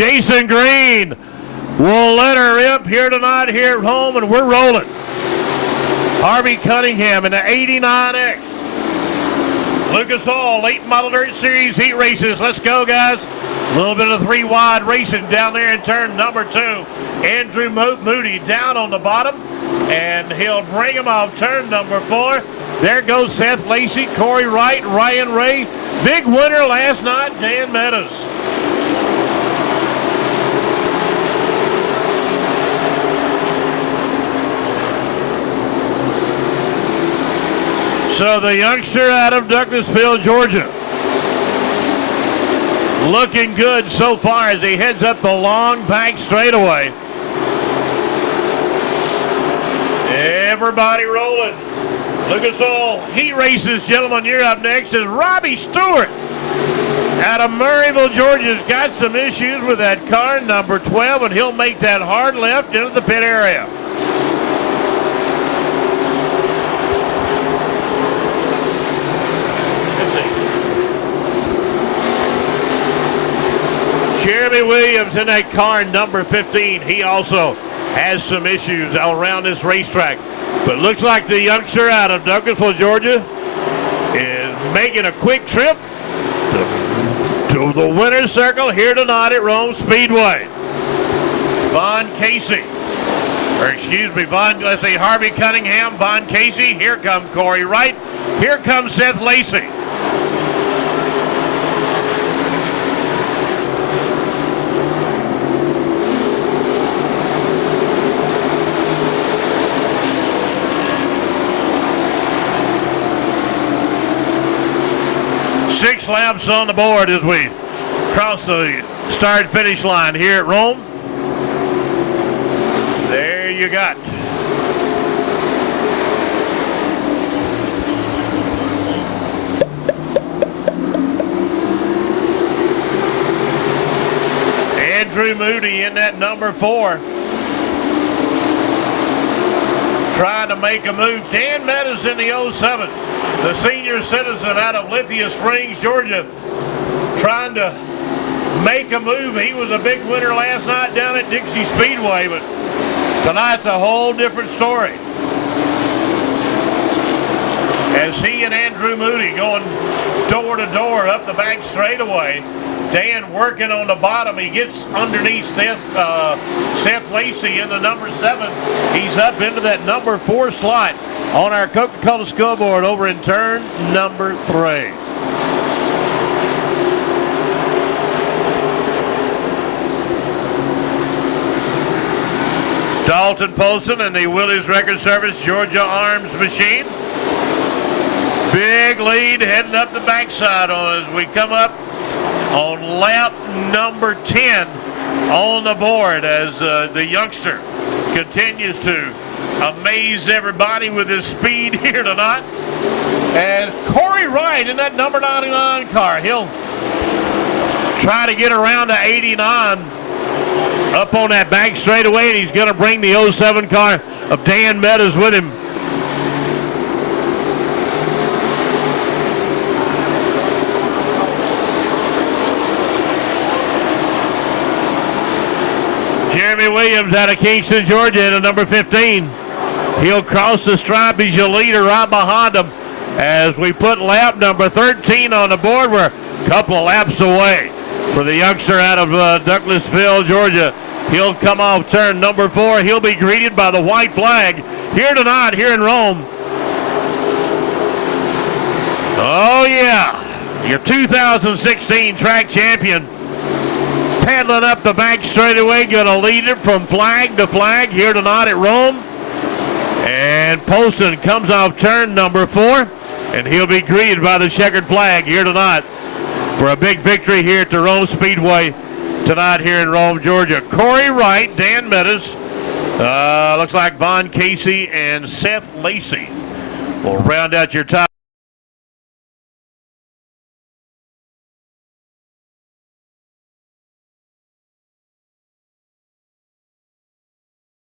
Jason Green will let her rip here tonight here at home, and we're rolling. Harvey Cunningham in the 89X. Lucas Oil, late model dirt series heat races. Let's go, guys. A little bit of 3 wide racing down there in turn number 2. Andrew Moody down on the bottom, and he'll bring him off turn number 4. There goes Seth Lacey, Corey Wright, Ryan Ray. Big winner last night, Dan Meadows. So the youngster out of Douglasville, Georgia, looking good so far as he heads up the long back straightaway. Everybody rolling. Lucas Oil Heat Races, gentlemen, you're up next is Robbie Stewart out of Murrayville, Georgia's got some issues with that car, number 12, and he'll make that hard left into the pit area. Jeremy Williams in that car, number 15. He also has some issues around this racetrack. But looks like the youngster out of Douglasville, Georgia is making a quick trip to the winner's circle here tonight at Rome Speedway. Harvey Cunningham, Von Casey. Here comes Corey Wright. Here comes Seth Lacey. Six laps on the board as we cross the start-finish line here at Rome. There you got. Andrew Moody in that number 4. Trying to make a move. Dan Meadows in the 07. The senior citizen out of Lithia Springs, Georgia, trying to make a move. He was a big winner last night down at Dixie Speedway, but tonight's a whole different story. As he and Andrew Moody going door to door up the back straightaway. Dan working on the bottom. He gets underneath Seth Lacey in the number 7. He's up into that number 4 slot on our Coca-Cola scoreboard over in turn number 3. Dalton Polson and the Willys Record Service Georgia Arms Machine. Big lead heading up the backside on as we come up on lap number 10 on the board as the youngster continues to amaze everybody with his speed here tonight. As Corey Wright in that number 99 car, he'll try to get around to 89 up on that back straightaway, and he's going to bring the 07 car of Dan Meadows with him. Jeremy Williams out of Kingston, Georgia in the number 15. He'll cross the stripe. He's your leader right behind him as we put lap number 13 on the board. We're a couple of laps away for the youngster out of Douglasville, Georgia. He'll come off turn number 4. He'll be greeted by the white flag here tonight here in Rome. Oh, yeah. Your 2016 track champion. Paddling up the back straightaway, going to lead it from flag to flag here tonight at Rome. And Polson comes off turn number 4, and he'll be greeted by the checkered flag here tonight for a big victory here at the Rome Speedway tonight here in Rome, Georgia. Corey Wright, Dan Meadows, looks like Von Casey and Seth Lacey will round out your top.